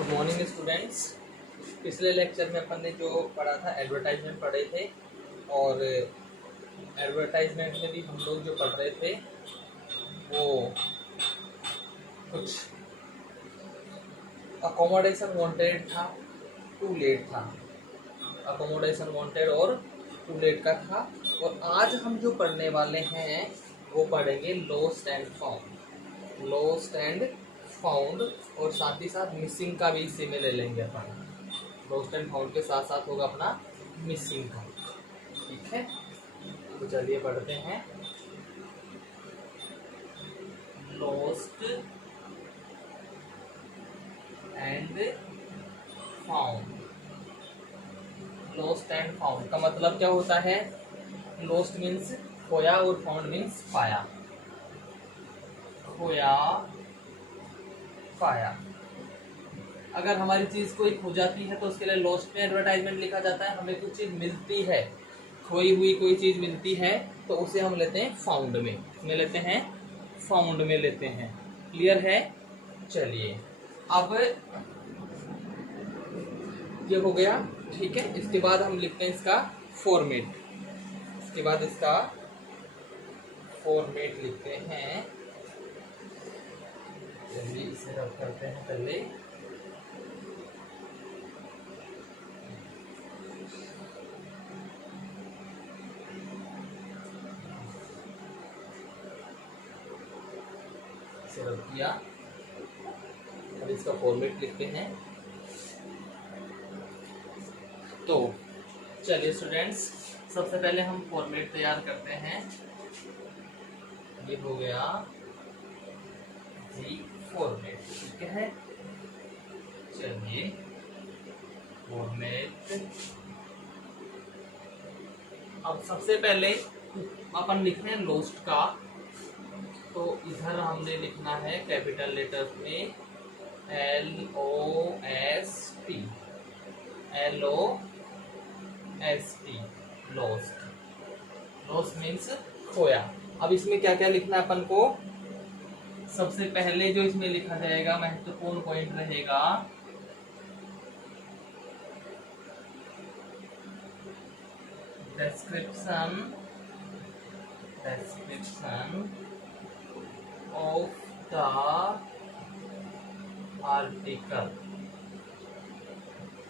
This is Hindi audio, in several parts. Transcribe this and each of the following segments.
Good morning students. पिछले लेक्चर में अपन ने जो पढ़ा था एडवर्टाइजमेंट पढ़े थे, और एडवर्टाइजमेंट में भी हम लोग जो पढ़ रहे थे वो कुछ अकोमोडेशन वांटेड था, टू लेट था। अकोमोडेशन वांटेड और टू लेट का था। और आज हम जो पढ़ने वाले हैं वो पढ़ेंगे lost and found. Lost and found और साथ ही साथ मिसिंग का भी इसी में ले लेंगे अपन। लॉस्ट एंड फाउंड के साथ साथ होगा अपना मिसिंग का। ठीक है, तो चलिए पढ़ते हैं। Lost and found. Lost and found का मतलब क्या होता है? लॉस्ट मीन्स खोया और फाउंड मीन्स पाया। खोया पाया। अगर हमारी चीज कोई खो जाती है तो उसके लिए लॉस्ट में एडवर्टाइजमेंट लिखा जाता है। हमें कुछ चीज मिलती है, खोई हुई कोई चीज मिलती है तो उसे हम लेते हैं फाउंड में लेते हैं, फाउंड में लेते हैं। क्लियर है? चलिए, अब ये हो गया। ठीक है, इसके बाद हम लिखते हैं इसका फॉर्मेट। इसके बाद इसका फॉर्मेट लिखते हैं। चलिए इसे रब करते हैं पहले। इसे रब किया, अब इसका फॉर्मेट लिखते हैं। तो चलिए स्टूडेंट्स, सबसे पहले हम फॉर्मेट तैयार करते हैं। ये हो गया जी फॉर्मेट। ठीक है, चलिए फॉर्मेट। अब सबसे पहले अपन लिख रहे हैं लॉस्ट का, तो इधर हमने लिखना है कैपिटल लेटर्स में LOST। LOST lost. Lost means खोया। अब इसमें क्या क्या लिखना है अपन को? सबसे पहले जो इसमें लिखा जाएगा, महत्वपूर्ण पॉइंट रहेगा, description of the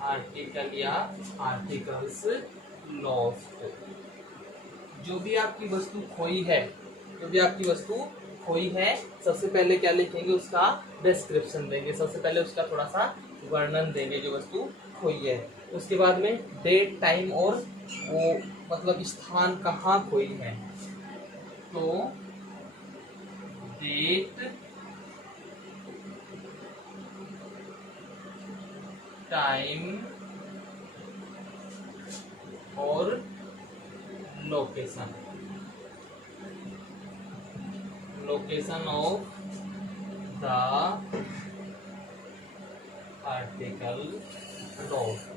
आर्टिकल या आर्टिकल्स लॉस्ट। जो भी आपकी वस्तु खोई है, सबसे पहले क्या लिखेंगे? उसका डिस्क्रिप्शन देंगे। सबसे पहले उसका थोड़ा सा वर्णन देंगे जो वस्तु खोई है। उसके बाद में डेट, टाइम और वो मतलब स्थान कहाँ खोई है, तो डेट, टाइम और location of the article lost.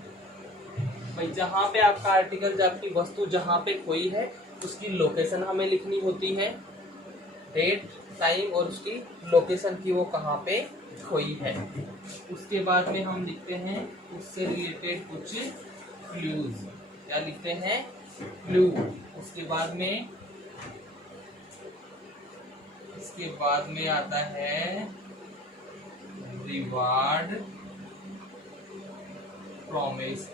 भाई जहां पे आपका आर्टिकल, आपकी वस्तु जहां पे खोई है उसकी लोकेशन हमें लिखनी होती है। डेट, टाइम और उसकी लोकेशन की वो कहाँ पे खोई है। उसके बाद में हम लिखते हैं उससे रिलेटेड कुछ क्लूज। क्या लिखते हैं? क्लू। उसके बाद में आता है रिवार्ड प्रॉमिस।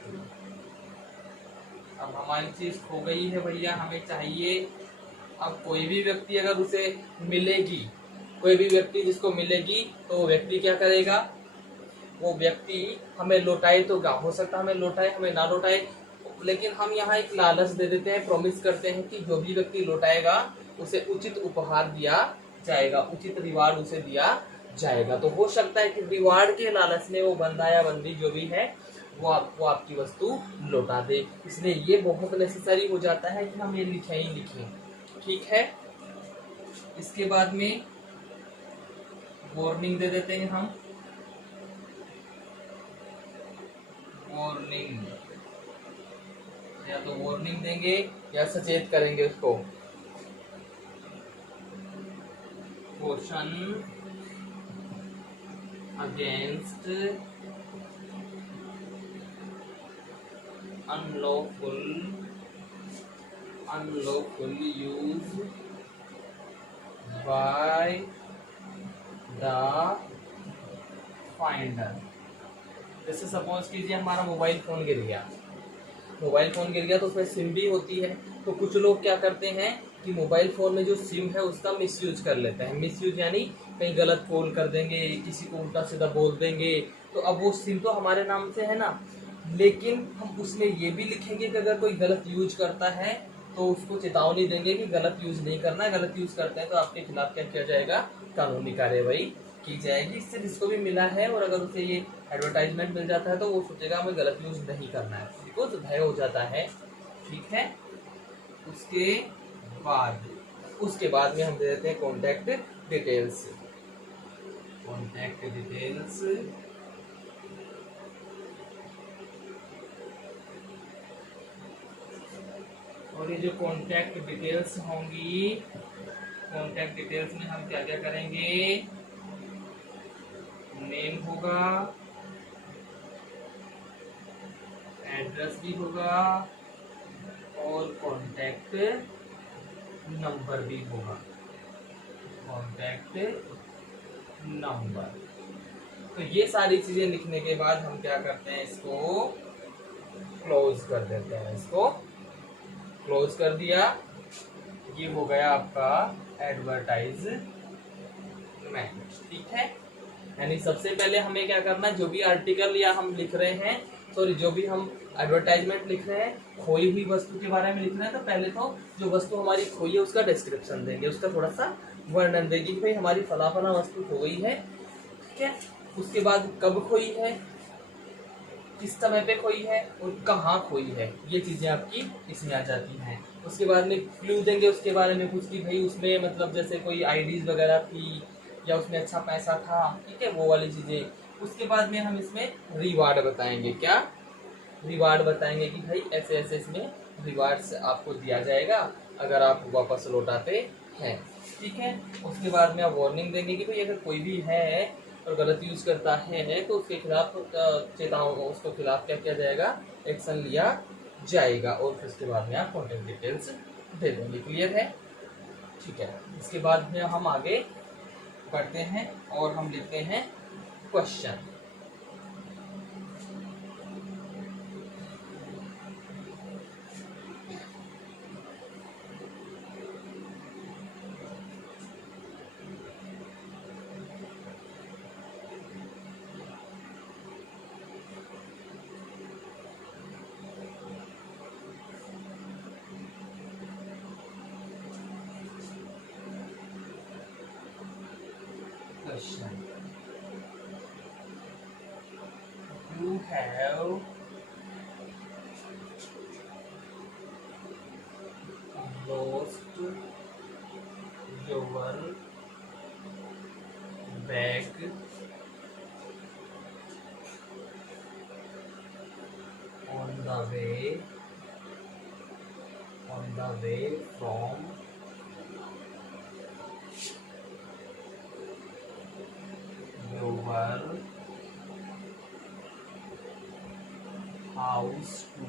अब हमारी चीज खो गई है भैया, हमें चाहिए। अब कोई भी व्यक्ति अगर उसे मिलेगी, कोई भी व्यक्ति जिसको मिलेगी, तो वो व्यक्ति क्या करेगा? वो व्यक्ति हमें लौटाए तो क्या हो सकता है, हमें लौटाए, हमें ना लौटाए, लेकिन हम यहाँ एक लालच दे देते हैं, प्रॉमिस करते हैं कि जो भी व्यक्ति लौटाएगा उसे उचित उपहार दिया जाएगा, उचित रिवार्ड उसे दिया जाएगा। तो हो सकता है कि रिवार्ड के लालच में वो बंदा या बंदी जो भी है वो आपको आपकी वस्तु लौटा दे। इसलिए ये बहुत नेसेसरी हो जाता है कि हम ये लिखें। ठीक है, इसके बाद में वार्निंग दे देते हैं हम। वार्निंग, या तो वार्निंग देंगे या सचेत करेंगे उसको। Question against unlawful use by the finder। जैसे सपोज कीजिए हमारा मोबाइल फोन गिर गया, तो उसमें सिम भी होती है। तो कुछ लोग क्या करते हैं कि मोबाइल फोन में जो सिम है उसका मिसयूज कर लेते हैं। मिसयूज यानी कहीं गलत कॉल कर देंगे, किसी को उल्टा सीधा बोल देंगे। तो अब वो सिम तो हमारे नाम से है ना, लेकिन हम उसमें ये भी लिखेंगे कि अगर कोई गलत यूज करता है तो उसको चेतावनी देंगे कि गलत यूज नहीं करना है। गलत यूज करते हैं तो आपके खिलाफ क्या किया जाएगा, कानूनी कार्यवाही की जाएगी। इससे जिसको भी मिला है और अगर उसे ये एडवर्टाइजमेंट मिल जाता है तो वो सोचेगा हमें गलत यूज नहीं करना है, बिकॉज भय हो जाता है। ठीक है, उसके बाद में हम दे देते हैं कॉन्टैक्ट डिटेल्स। और ये जो कॉन्टैक्ट डिटेल्स होंगी, कॉन्टैक्ट डिटेल्स में हम क्या क्या करेंगे, नेम होगा, एड्रेस भी होगा और कॉन्टैक्ट नंबर भी होगा। तो ये सारी चीजें लिखने के बाद हम क्या करते हैं, इसको क्लोज कर देते हैं। इसको क्लोज कर दिया, ये हो गया आपका एडवर्टाइजमेंट। ठीक है, यानी सबसे पहले हमें क्या करना है, जो भी आर्टिकल या हम लिख रहे हैं, सॉरी जो भी हम एडवर्टाइजमेंट लिख रहे हैं, खोई हुई वस्तु के बारे में लिख रहे हैं, तो पहले तो जो वस्तु हमारी खोई है उसका डिस्क्रिप्शन देंगे, उसका थोड़ा सा वर्णन देंगे कि भाई हमारी फला फला वस्तु खोई है। ठीक है, उसके बाद कब खोई है, किस समय पे खोई है और कहाँ खोई है, ये चीजें आपकी इसमें आ जाती हैं। उसके बाद में क्लू देंगे उसके बारे में कुछ कि भाई उसमें मतलब जैसे कोई आईडीज वगैरह थी या उसमें अच्छा पैसा था। ठीक है, वो वाली चीजें। उसके बाद में हम इसमें रिवार्ड बताएंगे। क्या रिवार्ड बताएंगे कि भाई ऐसे ऐसे इसमें रिवार्ड्स आपको दिया जाएगा अगर आप वापस लौटाते हैं। ठीक है, उसके बाद में आप वार्निंग देंगे कि भाई अगर कोई भी है और गलत यूज करता है तो उसके खिलाफ चेतावनी, उसको खिलाफ क्या किया जाएगा, एक्शन लिया जाएगा। और फिर उसके बाद में आप कॉन्टेक्ट डिटेल्स दे देंगे। क्लियर है? ठीक है, इसके बाद में हम आगे बढ़ते हैं और हम लिखते हैं question. You have lost your bag on the way from your house to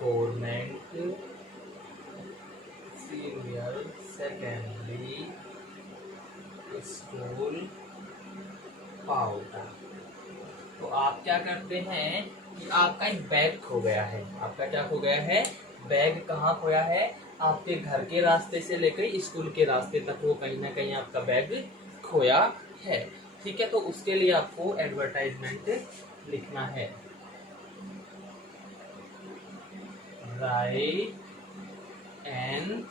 government senior secondary school पाउटा। तो आप क्या करते हैं कि आपका एक बैग खो गया है। आपका क्या खो गया है, बैग कहाँ खोया है, आपके घर के रास्ते से लेकर स्कूल के रास्ते तक वो कहीं ना कहीं आपका बैग खोया है। ठीक है, तो उसके लिए आपको एडवर्टाइजमेंट लिखना है। Right and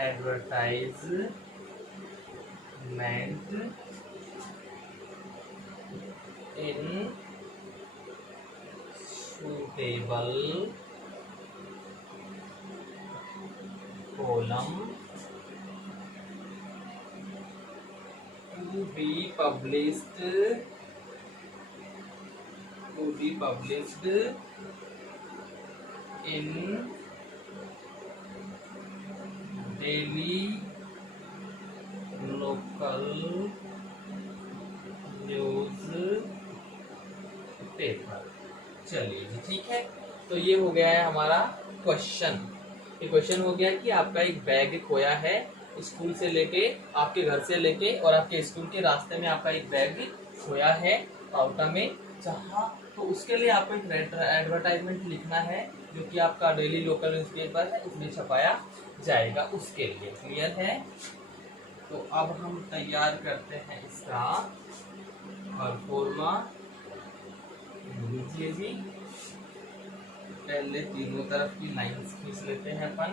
advertisement in suitable column to be published in daily local news paper. चलिए जी, ठीक है। तो ये हो गया है हमारा क्वेश्चन। ये क्वेश्चन हो गया कि आपका एक बैग खोया है, स्कूल से लेके, आपके घर से लेके और आपके स्कूल के रास्ते में आपका एक बैग खोया है पाउटा में, जहाँ तो उसके लिए आपको एक एडवर्टाइजमेंट लिखना है जो कि आपका डेली लोकल न्यूज़पेपर है उसमें छपाया जाएगा, उसके लिए। क्लियर है? तो अब हम तैयार करते हैं इसका परफॉर्मा। लीजिए जी, पहले तीनों तरफ की लाइंस खींच लेते हैं अपन।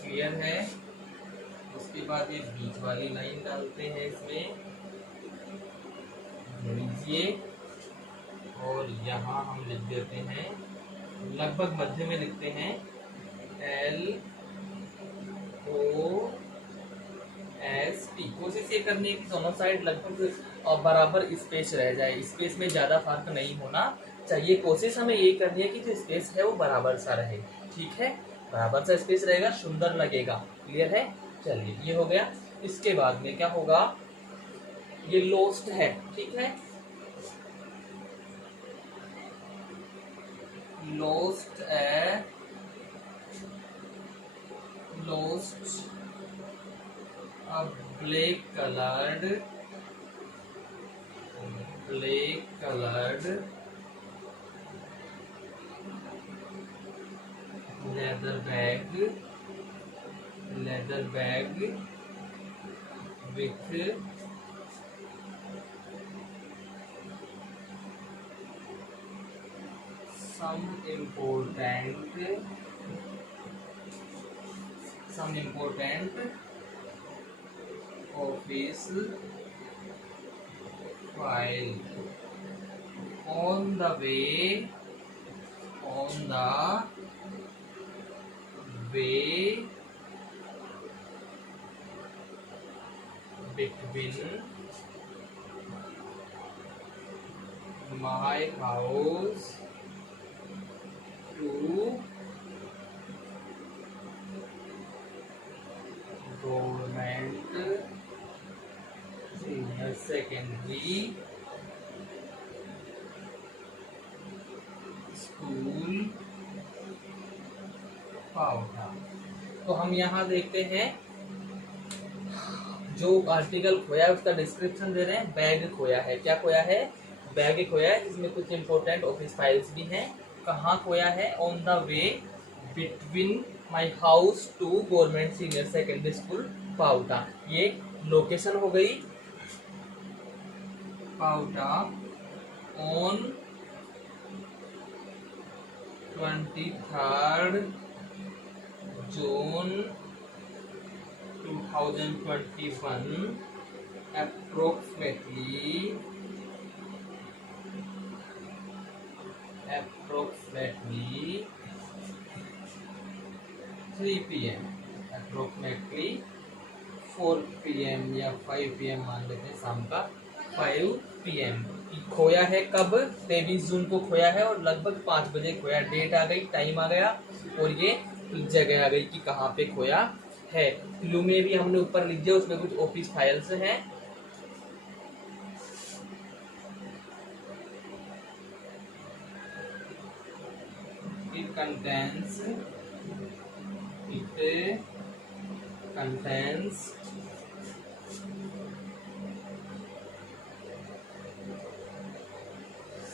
क्लियर है? उसके बाद ये बीच वाली लाइन डालते हैं इसमें, लीजिए, और यहाँ हम लिख देते हैं, लगभग मध्य में लिखते हैं LOST। कोशिश ये करनी है कि दोनों साइड लगभग बराबर स्पेस रह जाए, स्पेस में ज्यादा फर्क नहीं होना चाहिए। कोशिश हमें ये करनी है कि जो स्पेस है वो बराबर सा रहे। ठीक है, बराबर सा स्पेस रहेगा, सुंदर लगेगा। क्लियर है? चलिए, ये हो गया। इसके बाद में क्या होगा, ये लोस्ट है, ठीक है, lost a black colored leather bag with some important office file on the way between my house to government senior secondary school Paonta. तो हम यहाँ देखते हैं जो आर्टिकल खोया है उसका डिस्क्रिप्शन दे रहे हैं। बैग खोया है, क्या खोया है? बैग खोया है, जिसमें कुछ इंपॉर्टेंट ऑफिस फाइल्स भी हैं। कहाँ खोया है? On the way between my house to government senior secondary school Paonta. ये लोकेशन हो गई Paonta on 23rd June 2021 approximately 3 PM, approximately 4 PM या 5 PM मान लेते हैं, शाम का 5 PM। खोया है कब? 23 जून को खोया है और लगभग 5 बजे खोया। डेट आ गई, टाइम आ गया और ये जगह आ गई कि कहाँ पे खोया है। क्लू में भी हमने ऊपर लिख दिया, उसमें कुछ ऑफिस फाइल्स हैं। It contains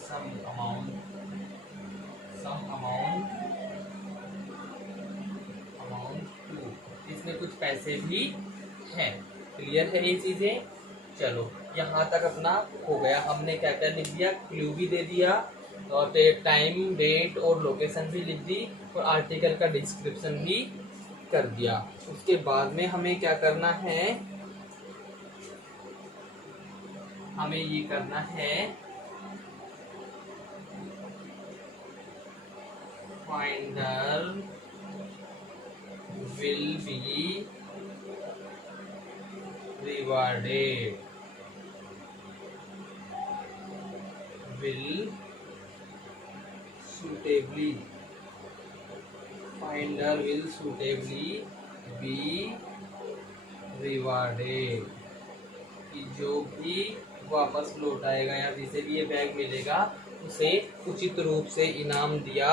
some amount to, इसमें कुछ पैसे भी हैं। क्लियर है ये चीजें? चलो, यहाँ तक अपना हो गया। हमने क्या क्या लिख दिया, क्लू भी दे दिया और टाइम, डेट और लोकेशन भी लिख दी और आर्टिकल का डिस्क्रिप्शन भी कर दिया। उसके बाद में हमें क्या करना है, हमें ये करना है, finder will be rewarded, will suitably finder will suitably B rewarded, कि जो भी वापस लौटाएगा या जिसे भी ये बैग मिलेगा उसे उचित रूप से इनाम दिया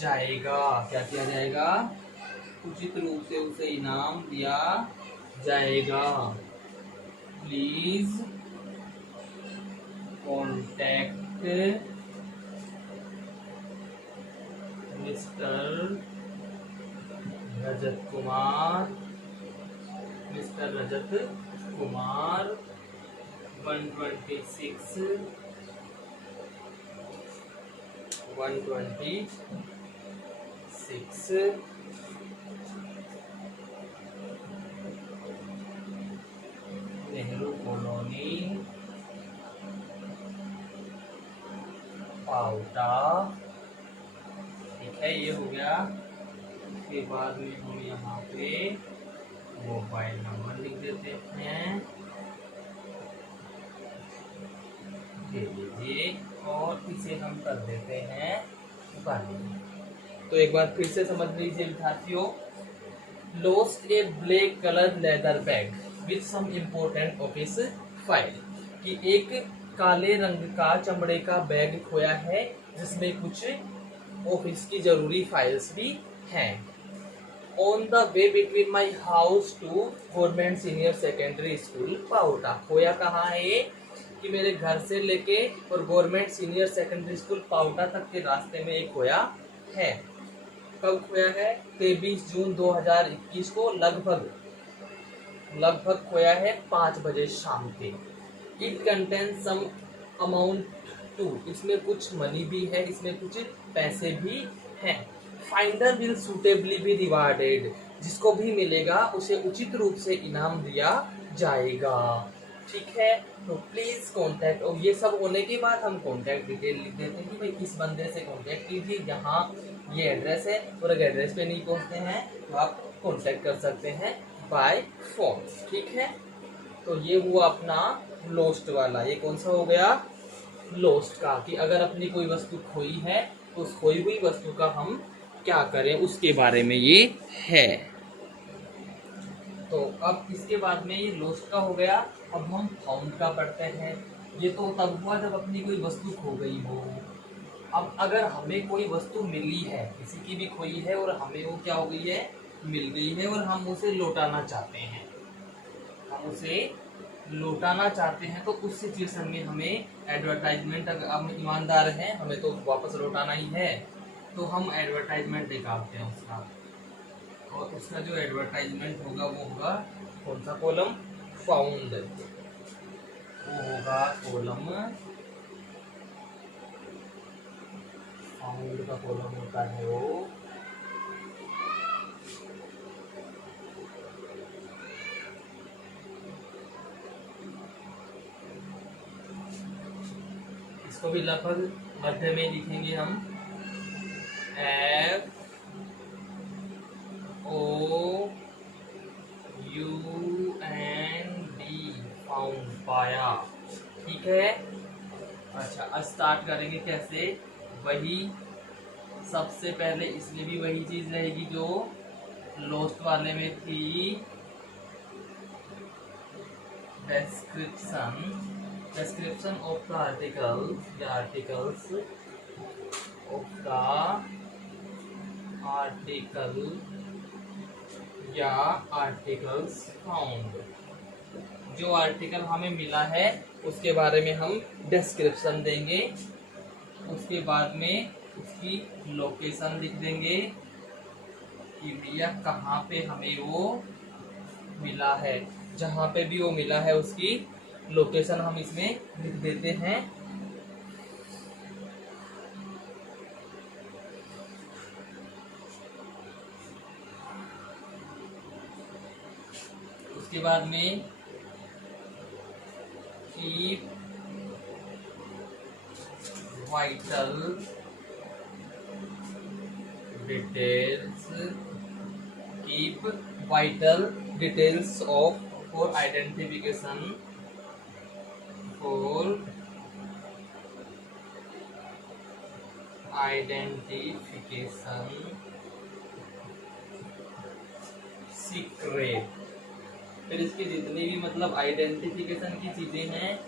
जाएगा। क्या किया जाएगा? उचित रूप से उसे इनाम दिया जाएगा। Please contact mister Rajat Kumar, mister Rajat Kumar 126 Nehru colony, Paonta. ठीक है, ये हो गया। उसके बाद में हम यहाँ पे मोबाइल नंबर लिख देते हैं, दे दीजिए, और इसे हम कर देते हैं बंद। तो एक बार फिर से समझ लीजिए विद्यार्थियों, lost a black colour leather bag with some important office file, कि एक काले रंग का चमड़े का बैग खोया है जिसमें कुछ ऑफिस की जरूरी फाइल्स भी हैं। On the way between my house to government senior secondary school Paonta, खोया कहाँ है ये? कि मेरे घर से लेके और गवर्नमेंट सीनियर सेकेंडरी स्कूल पाउटा तक के रास्ते में एक खोया है। कब खोया है? 23 जून 2021 को लगभग खोया है 5 बजे शाम के। It contain some amount too, इसमें कुछ मनी भी है, इसमें कुछ पैसे भी हैं। Finder will suitably B rewarded, जिसको भी मिलेगा उसे उचित रूप से इनाम दिया जाएगा। ठीक है, तो प्लीज कांटेक्ट, और ये सब होने के बाद हम कांटेक्ट डिटेल लिख देते हैं कि भाई इस बंदे से कांटेक्ट कीजिए, यहाँ ये एड्रेस है, और अगर एड्रेस पे नहीं पहुंचते हैं तो आप कांटेक्ट कर सकते हैं बाय फोन। ठीक है, तो ये हुआ अपना लॉस्ट वाला। ये कौन सा हो गया? लॉस्ट का, कि अगर अपनी कोई वस्तु खोई है तो उस खोई हुई वस्तु का हम क्या करें उसके बारे में ये है। तो अब इसके बाद में ये लॉस्ट का हो गया। अब हम फाउंड का पढ़ते हैं। ये तो तब हुआ जब अपनी कोई वस्तु खो गई हो। अब अगर हमें कोई वस्तु मिली है, किसी की भी खोई है और हमें वो क्या हो गई है? मिल गई है, और हम उसे लौटाना चाहते हैं, हम उसे लौटाना चाहते हैं, तो उस सिचुएशन में हमें एडवर्टाइजमेंट, अगर हम ईमानदार हैं हमें तो वापस लौटाना ही है, तो हम एडवर्टाइजमेंट निकालते हैं उसका, और उसका जो एडवर्टाइजमेंट होगा वो होगा कौन सा कॉलम? फाउंड। वो होगा कॉलम फाउंड का कॉलम होता है वो इसको भी लगभग मध्य में लिखेंगे हम, F O U N D, found, पाया। ठीक है, अच्छा अब स्टार्ट करेंगे कैसे? वही सबसे पहले इसमें भी वही चीज रहेगी जो लॉस्ट वाले में थी, description of the articles या articles found। जो आर्टिकल हमें मिला है उसके बारे में हम डिस्क्रिप्शन देंगे, उसके बाद में उसकी लोकेशन लिख देंगे कि भैया कहाँ पे हमें वो मिला है। जहाँ पे भी वो मिला है उसकी लोकेशन हम इसमें लिख देते हैं। उसके बाद में keep vital details of for identification secret. फिर इसकी जितनी भी मतलब आइडेंटिफिकेशन की चीजें हैं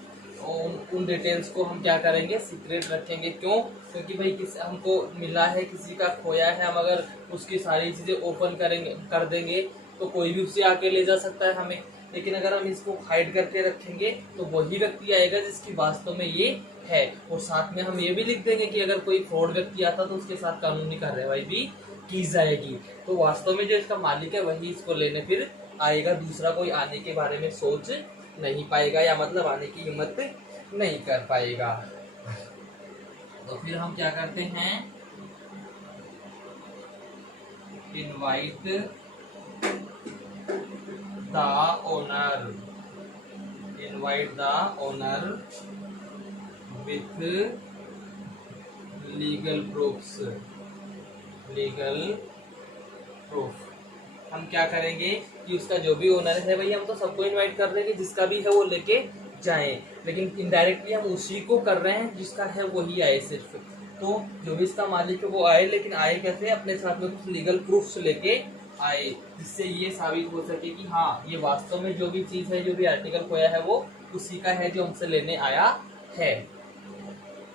और उन डिटेल्स को हम क्या करेंगे, सीक्रेट रखेंगे। क्यों? क्योंकि भाई किसी हमको मिला है, किसी का खोया है, हम अगर उसकी सारी चीजें ओपन करेंगे कर देंगे तो कोई भी उसे आके ले जा सकता है हमें। लेकिन अगर हम इसको हाइड करके रखेंगे तो वही व्यक्ति आएगा जिसकी वास्तव में ये है। और साथ में हम ये भी लिख देंगे कि अगर कोई फ्रॉड व्यक्ति आता तो उसके साथ कानूनी कार्रवाई भी की जाएगी। तो वास्तव में जो इसका मालिक है वही इसको लेने फिर आएगा, दूसरा कोई आने के बारे में सोच नहीं पाएगा या मतलब आने की हिम्मत नहीं कर पाएगा। तो फिर हम क्या करते हैं, invite the owner, invite the owner with legal proofs, legal proof. हम क्या करेंगे कि उसका जो भी ओनर है भाई, हम तो सबको इनवाइट कर देंगे, जिसका भी है वो लेके जाएं, लेकिन इनडायरेक्टली हम उसी को कर रहे हैं जिसका है वही आए सिर्फ। तो जो भी इसका मालिक है वो आए, लेकिन आए कैसे, अपने साथ में कुछ लीगल प्रूफ्स लेके आए, जिससे ये साबित हो सके कि हाँ ये वास्तव में जो भी चीज है, जो भी आर्टिकल खोया है वो उसी का है जो हमसे लेने आया है।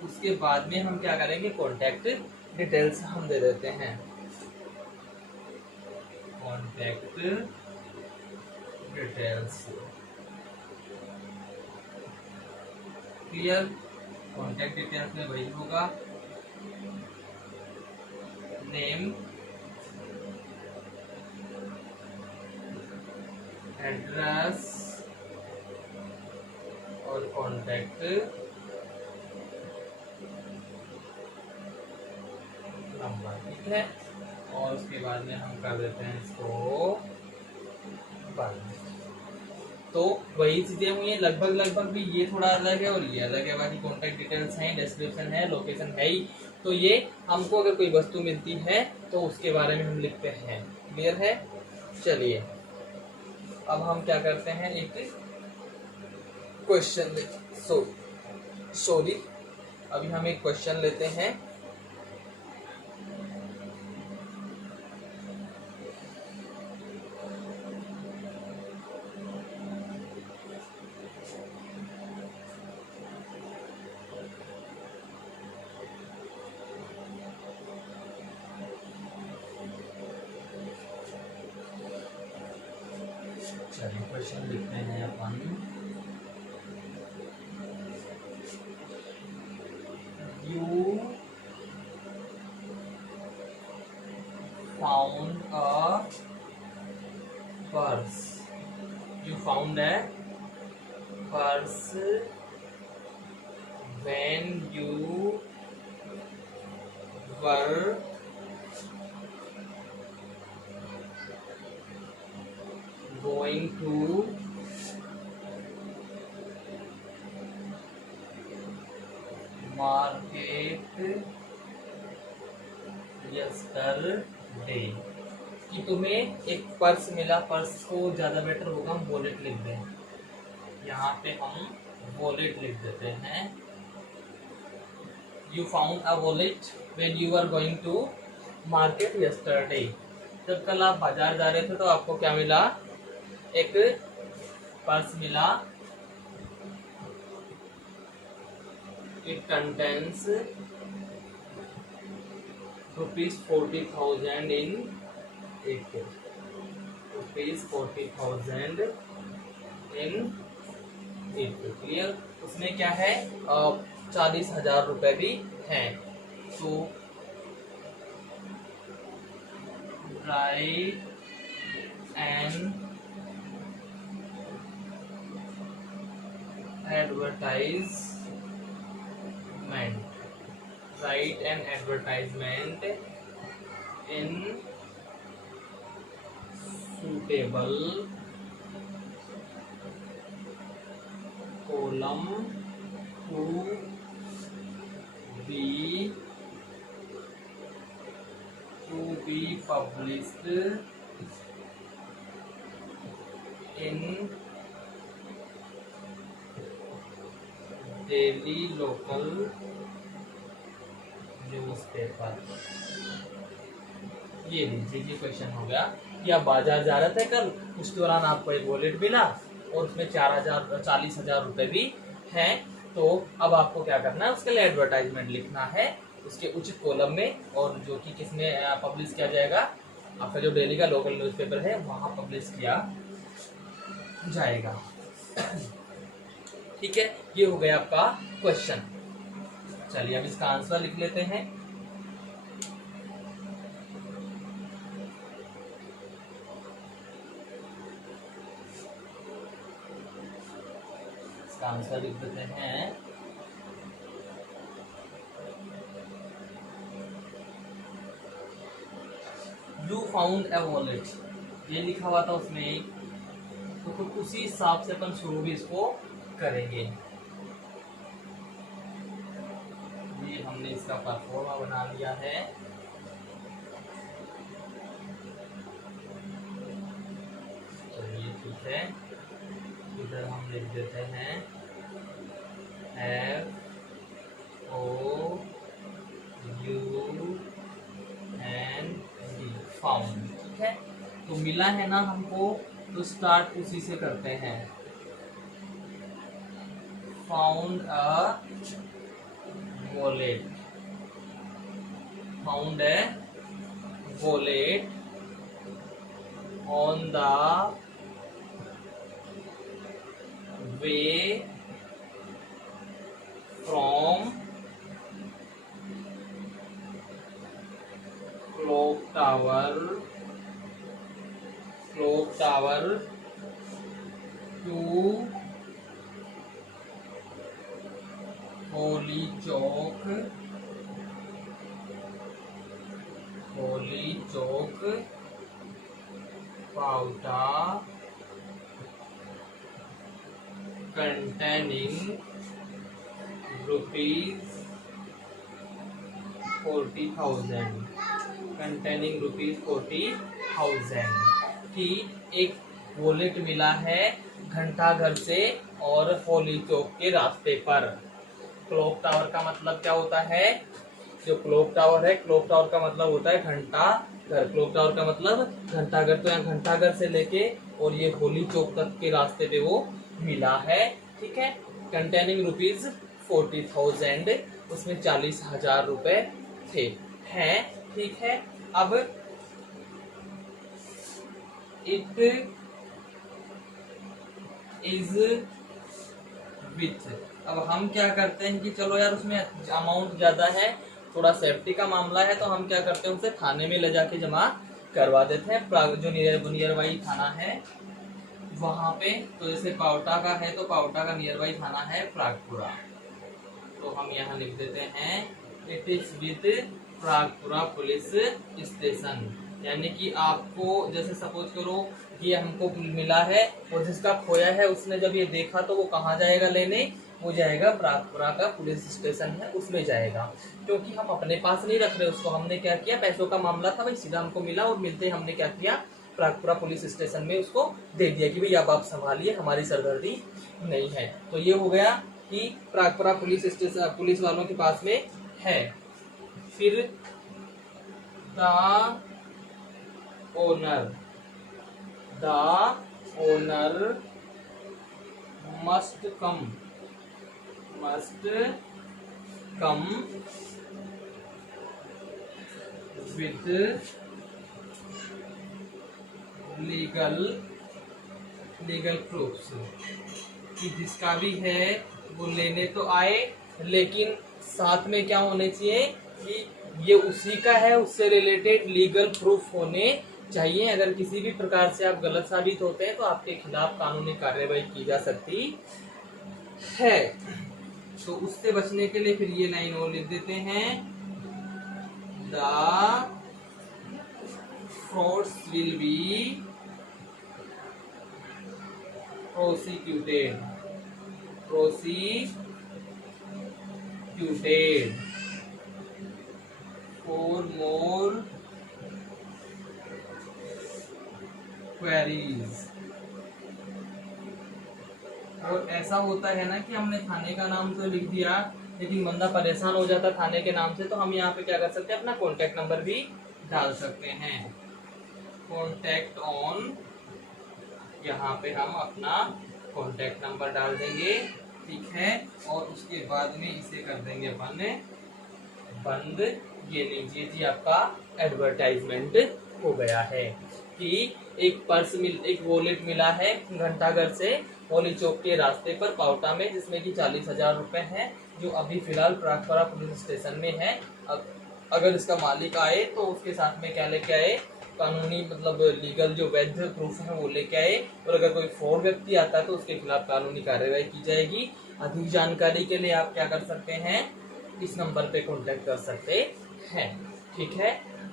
उसके बाद में हम क्या करेंगे, कॉन्टैक्ट डिटेल्स हम दे देते हैं, contact details. Clear? Contact details में वही होगा, नेम, एड्रेस और कॉन्टैक्ट नंबर, ठीक है। और उसके बाद में हम कर देते हैं इसको बंद। तो वही चीजें हुई हैं लगभग भी, ये थोड़ा अलग है और ये अलग है। बाकी कॉन्टैक्ट डिटेल्स हैं, डिस्क्रिप्शन है, लोकेशन है ही। तो ये हमको अगर कोई वस्तु मिलती है तो उसके बारे में हम लिखते हैं। क्लियर है? चलिए अब हम क्या करते हैं, एक क्वेश्चन सॉरी अभी हम एक क्वेश्चन लेते हैं। चलिए क्वेश्चन लिखते हैं अपन। You found a purse. You found a purse when you were going to market yesterday। कि तुम्हें एक पर्स मिला, पर्स को ज्यादा बेटर होगा हम वॉलेट लिख दें, यहाँ पे हम वॉलेट लिख देते हैं। You found a wallet when you were going to market yesterday। जब कल आप बाजार जा रहे थे तो आपको क्या मिला, एक पर्स मिला। It contains ₹40,000 in it, ₹40,000 in it। Clear? उसमें क्या है, 40,000 रुपए भी हैं। तो write an advertisement in suitable column to be published in daily local newspaper। ये लीजिए, ये क्वेश्चन हो गया कि आप बाजार जा रहे थे कल, उस दौरान आपको एक वॉलेट मिला और उसमें 40,000 रुपए भी हैं। तो अब आपको क्या करना है, उसके लिए एडवर्टाइजमेंट लिखना है उसके उचित कॉलम में, और जो कि किसमें पब्लिश किया जाएगा, आपका जो डेली का लोकल न्यूज़पेपर है वहां पब्लिश किया जाएगा। ठीक है, ये हो गया आपका क्वेश्चन। चलिए अब इसका आंसर लिख लेते हैं। इसका आंसर लिख देते हैं। यू फाउंड ए वॉलेट, ये लिखा हुआ था उसमें, तो उसी हिसाब से अपन शुरू भी इसको करेंगे। ये हमने इसका परफॉर्मा बना लिया है। चलिए ठीक है, इधर हम लिख देते हैं FOUND, फाउंड। ठीक है, तो मिला है ना हमको, तो स्टार्ट उसी से करते हैं। Found a wallet, found a wallet on the way from clock tower to Holi Chowk Paonta containing ₹40,000, containing ₹40,000 की एक वॉलेट मिला है घंटाघर से और होली चौक के रास्ते पर। क्लॉक टावर का मतलब क्या होता है, जो क्लॉक टावर है, क्लॉक टावर का मतलब होता है घंटा घर। क्लॉक टावर का मतलब घंटाघर, तो यहाँ घंटाघर से लेके और ये होली चौक तक के रास्ते पे वो मिला है। ठीक है, कंटेनिंग ₹40,000, उसमें 40,000 रुपए थे हैं। ठीक है, अब इट इज विथ, अब हम क्या करते हैं कि चलो यार उसमें अमाउंट ज्यादा है, थोड़ा सेफ्टी का मामला है, तो हम क्या करते हैं उसे थाने में ले जाके जमा करवा देते हैं। जो नियर बाई थाना है वहां पे, तो जैसे पावटा का है तो पावटा का नियर बाई थाना है प्रागपुरा, तो हम यहाँ लिख देते हैं it is with Pragpura police station. यानी कि आपको जैसे सपोज करो कि हमको मिला है और जिसका खोया है उसने जब ये देखा तो वो कहाँ जाएगा लेने, वो जाएगा प्रागपुरा का पुलिस स्टेशन है उसमें जाएगा, क्योंकि हम अपने पास नहीं रख रहे उसको। हमने क्या किया, पैसों का मामला था भाई, सीधा हमको मिला और मिलते ही हमने क्या किया, प्रागपुरा पुलिस स्टेशन में उसको दे दिया कि भाई अब आप संभालिए, हमारी सरदर्दी नहीं है। तो ये हो गया कि प्रागपुरा पुलिस स्टेशन पुलिस वालों के पास में है। फिर the owner must come with legal proofs, कि जिसका भी है वो लेने तो आए, लेकिन साथ में क्या होने चाहिए कि ये उसी का है, उससे रिलेटेड लीगल प्रूफ होने चाहिए। अगर किसी भी प्रकार से आप गलत साबित होते हैं तो आपके खिलाफ कानूनी कार्रवाई की जा सकती है। तो उससे बचने के लिए फिर ये लाइन और लिख देते हैं, the frauds will be prosecuted for more queries। और ऐसा होता है ना कि हमने थाने का नाम तो लिख दिया, लेकिन बंदा परेशान हो जाता थाने के नाम से, तो हम यहाँ पे क्या कर सकते हैं, अपना कॉन्टेक्ट नंबर भी डाल सकते हैं। कॉन्टैक्ट ऑन, यहाँ पे हम अपना कॉन्टैक्ट नंबर डाल देंगे, ठीक है। और उसके बाद में इसे कर देंगे अपन बंद। ये लीजिए जी, आपका एडवर्टाइजमेंट हो गया है कि एक वॉलेट मिला है घंटाघर से होली चौक के रास्ते पर पावटा में, जिसमें कि 40,000 रुपए हैं, जो अभी फिलहाल प्रागपुरा पुलिस स्टेशन में है। अगर इसका मालिक आए तो उसके साथ में क्या लेके आए, कानूनी मतलब लीगल जो वैध प्रूफ है वो लेके आए। और अगर कोई फ्रॉड व्यक्ति आता है तो उसके खिलाफ कानूनी कार्रवाई की जाएगी। अधिक जानकारी के लिए आप क्या कर सकते हैं, इस नंबर पे कांटेक्ट कर सकते हैं, ठीक है।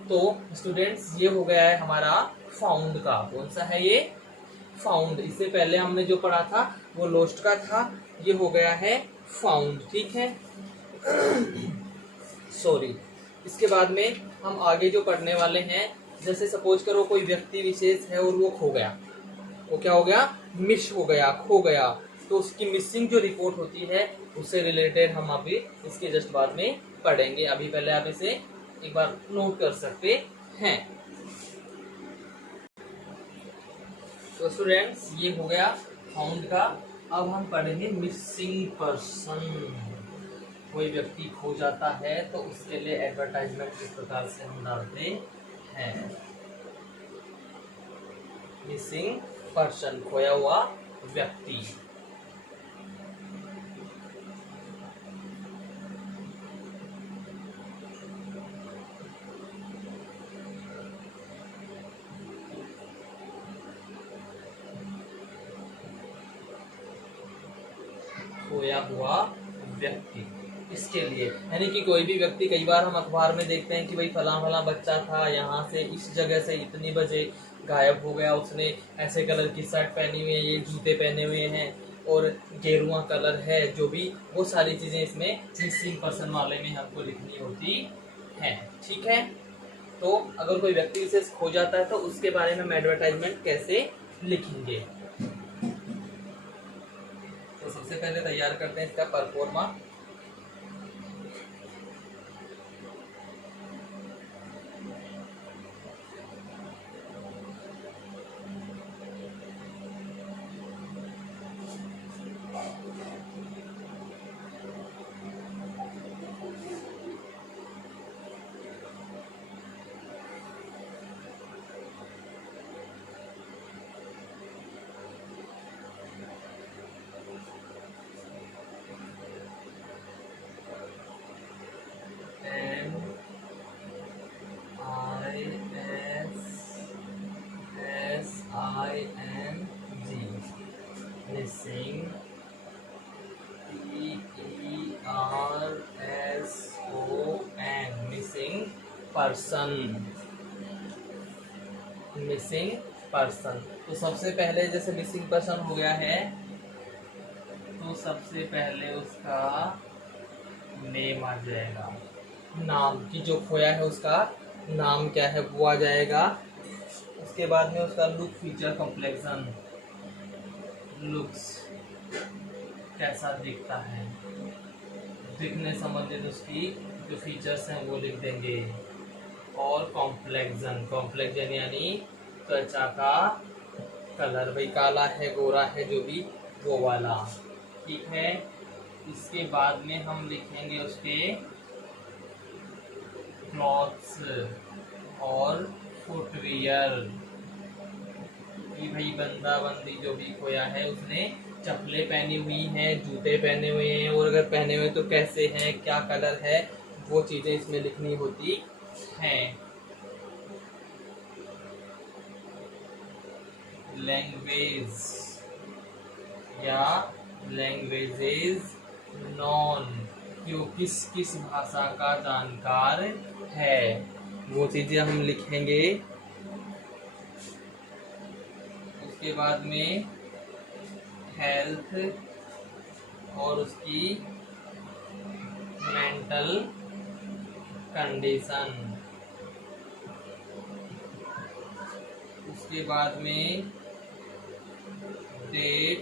तो स्टूडेंट्स, ये हो गया है हमारा फाउंड का। कौन सा है ये, फाउंड। इससे पहले हमने जो पढ़ा था वो लोस्ट का था, ये हो गया है फाउंड, ठीक है। सॉरी। इसके बाद में हम आगे जो पढ़ने वाले हैं, जैसे सपोज करो कोई व्यक्ति विशेष है और वो खो गया, वो क्या हो गया, मिस हो गया, खो गया, तो उसकी मिसिंग जो रिपोर्ट होती है उससे रिलेटेड हम अभी इसके जस्ट बाद में पढ़ेंगे। अभी पहले आप इसे एक बार नोट कर सकते हैं। तो स्टूडेंट्स, ये हो गया फाउंड का। अब हम पढ़ेंगे मिसिंग पर्सन। कोई व्यक्ति खो जाता है तो उसके लिए एडवर्टाइजमेंट किस प्रकार से हम डालते हैं। मिसिंग पर्सन, खोया हुआ व्यक्ति। खोया हुआ व्यक्ति, इसके लिए यानी कि कोई भी व्यक्ति, कई बार हम अखबार में देखते हैं कि भाई फला फला बच्चा था, यहाँ से इस जगह से इतनी बजे गायब हो गया, उसने ऐसे कलर की शर्ट पहनी हुई है, ये जूते पहने हुए हैं और गेरुआ कलर है, जो भी वो सारी चीजें इसमें मिसिंग पर्सन वाले में हमको लिखनी होती है, ठीक है। तो अगर कोई व्यक्ति विशेष खो जाता है तो उसके बारे में हम एडवर्टाइजमेंट कैसे लिखेंगे। तो सबसे पहले तैयार करते हैं इसका pro forma. Missing, PERSON, missing person, missing person. तो सबसे पहले जैसे मिसिंग पर्सन हो गया है तो सबसे पहले उसका नेम आ जाएगा, नाम की जो खोया है उसका नाम क्या है वो आ जाएगा। उसके बाद में उसका लुक, फीचर, कॉम्प्लेक्शन, लुक्स कैसा दिखता है, दिखने संबंधित उसकी जो फीचर्स हैं वो लिख देंगे। और कॉम्प्लेक्शन, कॉम्प्लेक्शन यानी त्वचा का कलर, भाई काला है, गोरा है, जो भी वो वाला, ठीक है। इसके बाद में हम लिखेंगे उसके क्लॉथ्स और फुटवियर, कि भाई बंदा बंदी जो भी खोया है उसने चप्पलें पहनी हुई हैं, जूते पहने हुए हैं, और अगर पहने हुए तो कैसे हैं, क्या कलर है, वो चीजें इसमें लिखनी होती हैं। लैंग्वेज या लैंग्वेजेस नॉन, कि वो किस किस भाषा का जानकार है, वो चीजें हम लिखेंगे। उसके बाद में हेल्थ और उसकी मेंटल कंडीशन, उसके बाद में डेट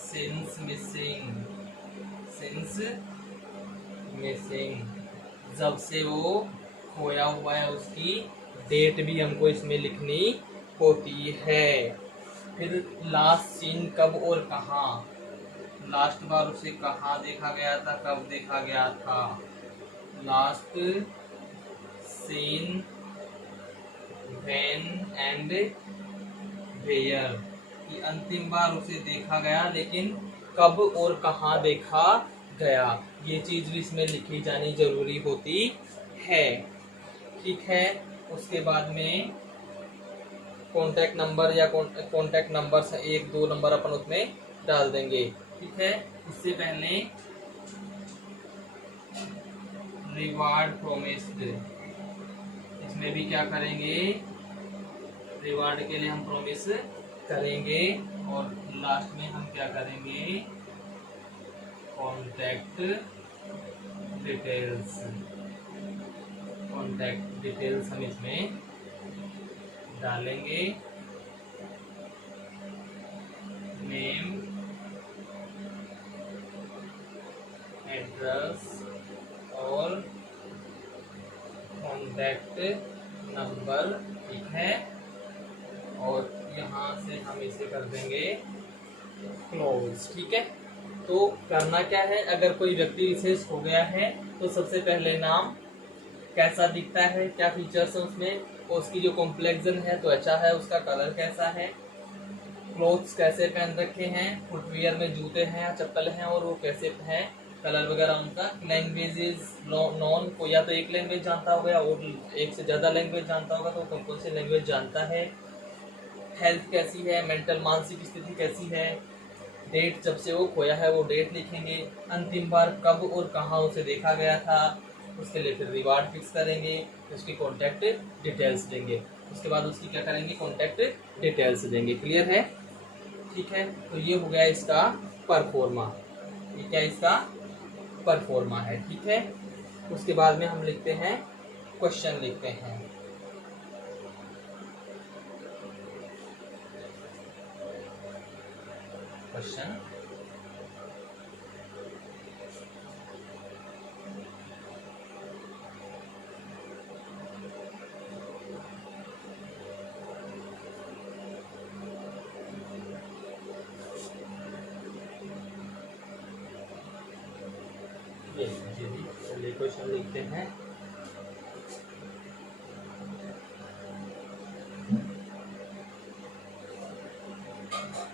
सिंस मिसिंग, जब से वो खोया हुआ है उसकी डेट भी हमको इसमें लिखनी होती है। फिर लास्ट सीन कब और कहाँ, लास्ट बार उसे कहाँ देखा गया था, कब देखा गया था। Last seen when and where, कि अंतिम बार उसे देखा गया लेकिन कब और कहाँ देखा गया, ये चीज भी इसमें लिखी जानी जरूरी होती है। ठीक है, उसके बाद में कॉन्टैक्ट नंबर या कॉन्टैक्ट नंबर से 1-2 नंबर अपन उसमें डाल देंगे। ठीक है, इससे पहले रिवार्ड प्रोमिस्ड, इसमें भी क्या करेंगे, रिवार्ड के लिए हम प्रॉमिस करेंगे और लास्ट में हम क्या करेंगे, कॉन्टैक्ट डिटेल्स, कॉन्टैक्ट डिटेल्स हम इसमें डालेंगे। नेम, एड्रेस और कॉन्टैक्ट नंबर। ठीक है, और यहाँ से हम इसे कर देंगे क्लोज। ठीक है, तो करना क्या है, अगर कोई व्यक्ति विशेष हो गया है तो सबसे पहले नाम कैसा दिखता है, क्या फीचर्स है उसमें, और उसकी जो कॉम्प्लेक्सन है त्वचा है उसका कलर कैसा है, क्लोथ्स कैसे पहन रखे हैं, फुटवियर में जूते हैं या चप्पल हैं और वो कैसे हैं, कलर वगैरह उनका, लैंग्वेज इज नॉन, को या तो एक लैंग्वेज जानता होगा और एक से ज़्यादा लैंग्वेज जानता होगा तो कौन कौन सी लैंग्वेज जानता है, हेल्थ कैसी है, मेंटल मानसिक स्थिति कैसी है, डेट जब से वो खोया है वो डेट लिखेंगे, अंतिम बार कब और कहाँ उसे देखा गया था, उसके लिए फिर रिवार्ड फिक्स करेंगे, उसकी कॉन्टैक्ट डिटेल्स देंगे, उसके बाद उसकी क्या करेंगे, कॉन्टैक्ट डिटेल्स देंगे। क्लियर है? ठीक है, तो ये हो गया इसका परफॉर्मा, ये क्या इसका परफॉर्मा है। ठीक है, उसके बाद में हम लिखते हैं क्वेश्चन, लिखते हैं क्वेश्चन। चलिए क्वेश्चन लिखते हैं।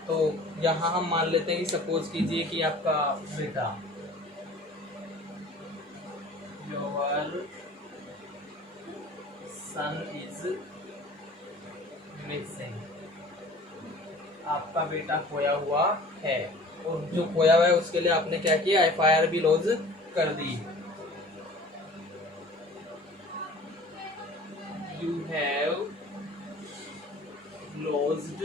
तो यहाँ हम मान लेते हैं कि सपोज कीजिए कि आपका बेटा, योर सन इज मिसिंग, आपका बेटा खोया हुआ है और जो खोया हुआ है उसके लिए आपने क्या किया, FIR भी लॉन्च कर दी। You have launched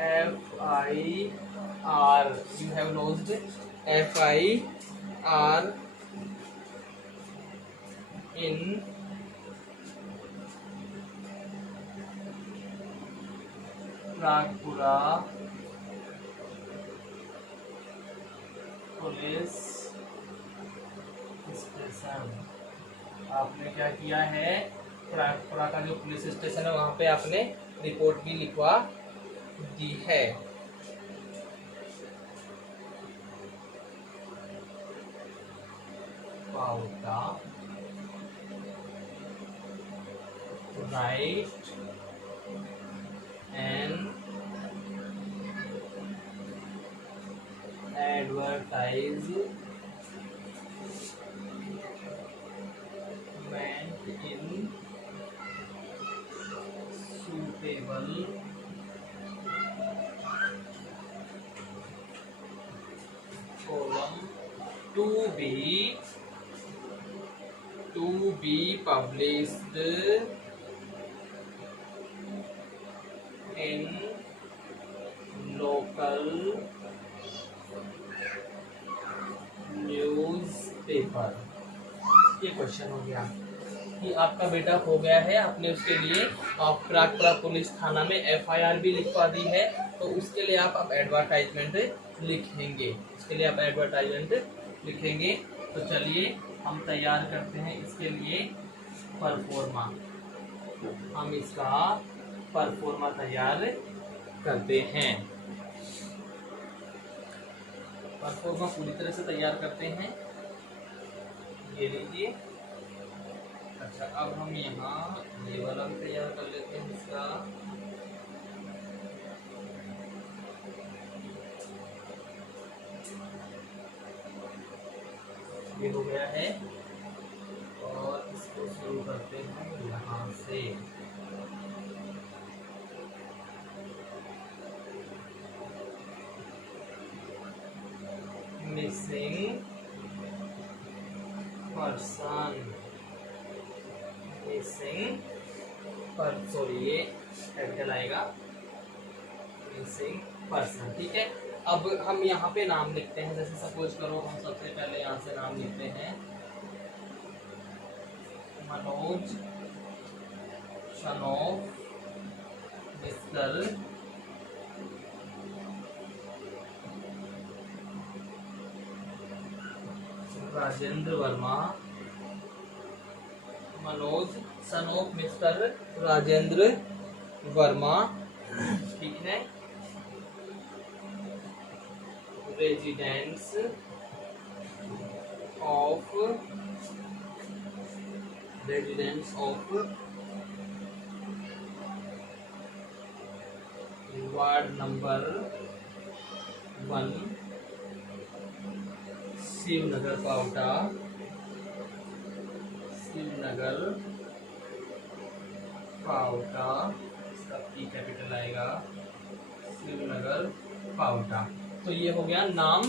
FIR, you have lodged FIR in Ragpura police station. आपने क्या किया है, रागपुरा का जो पुलिस स्टेशन है वहां पे आपने रिपोर्ट भी लिखवा दी है। Paonta write and advertisement in suitable column to be published in local newspaper. ये क्वेश्चन हो गया कि आपका बेटा खो गया है, आपने उसके लिए आप प्रागपुरा पुलिस थाना में FIR भी लिखवा दी है, तो उसके लिए आप एडवर्टाइजमेंट लिखेंगे, उसके लिए आप एडवर्टाइजमेंट लिखेंगे। तो चलिए हम तैयार करते हैं इसके लिए परफॉर्मा। हम इसका परफॉर्मा तैयार करते हैं। परफॉर्मा पूरी तरह से तैयार करते हैं। ये लीजिए। अच्छा, अब हम यहाँ ये वाला भी तैयार कर लेते हैं इसका। ये हो गया है और इसको शुरू करते हैं यहाँ से। मिसिंग पर्सन, मिसिंग पर सॉरी ये कैपिटल आएगा, मिसिंग पर्सन। ठीक है, अब हम यहाँ पे नाम लिखते हैं। जैसे सपोज करो हम सबसे पहले यहाँ से नाम लिखते हैं Manoj, son of, mister Rajendra Verma, Manoj son of mister Rajendra Verma. ठीक है, residence of ward number 1 Shivnagar Paonta, Shivnagar Paonta, इसका पी कैपिटल आएगा, शिवनगर पावटा। तो ये हो गया नाम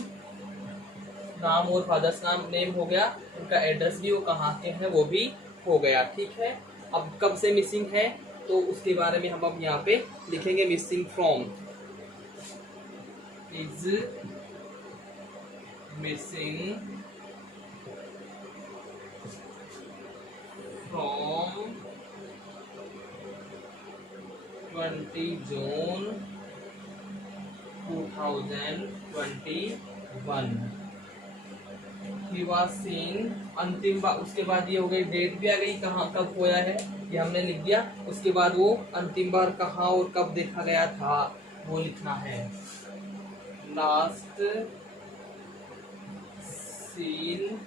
और फादर्स नेम हो गया, उनका एड्रेस भी वो कहाँ के हैं वो भी हो गया। ठीक है, अब कब से मिसिंग है तो उसके बारे में हम अब यहाँ पे लिखेंगे। Missing from, is missing from 20 June 2021। He was seen, अंतिम बार, उसके बाद ये हो गई, डेट भी आ गई कहाँ कब होया है ये हमने लिख दिया। उसके बाद वो अंतिम बार कहाँ और कब देखा गया था वो लिखना है। Last scene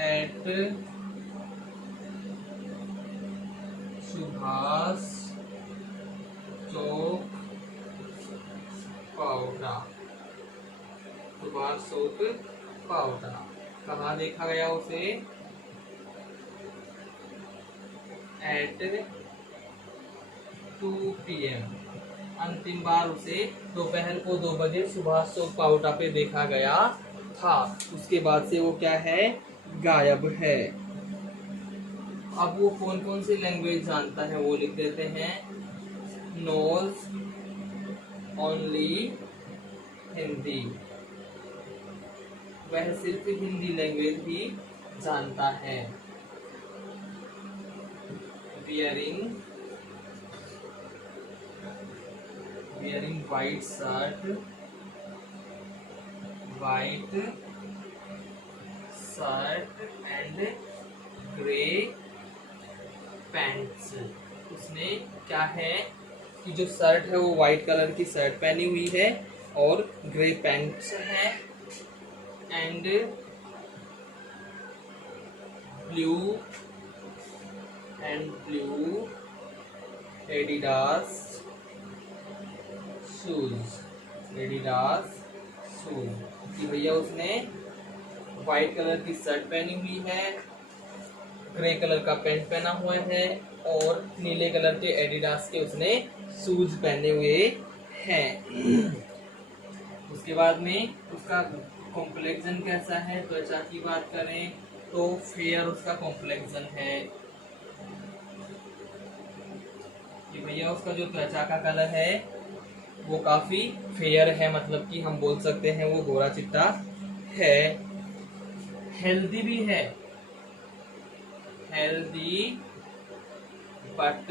eight Subhash Chowk Pawta, Subhash Chowk Pawta. कहाँ देखा गया उसे? एट 2 PM, अंतिम बार उसे दोपहर को 2 बजे सुभाष चौक पावटा पे देखा गया था। उसके बाद से वो क्या है? गायब है। अब वो कौन कौन सी लैंग्वेज जानता है वो लिख देते हैं। नोज ओनली हिंदी, वह सिर्फ हिंदी लैंग्वेज ही जानता है। Wearing white shirt and grey pants. उसने क्या है कि जो शर्ट है वो व्हाइट कलर की शर्ट पहनी हुई है और ग्रे पैंट्स है एंड ब्लू एडिडास शूज। कि भैया उसने व्हाइट कलर की शर्ट पहनी हुई है, ग्रे कलर का पैंट पहना हुआ है और नीले कलर के एडिडास के उसने शूज पहने हुए हैं। उसके बाद में उसका कॉम्प्लेक्शन कैसा है? त्वचा की बात करें तो फेयर उसका कॉम्प्लेक्शन है। कि भैया उसका जो त्वचा का कलर है वो काफी फेयर है, मतलब कि हम बोल सकते हैं वो गोरा चिट्टा है। हेल्दी भी है, हेल्दी बट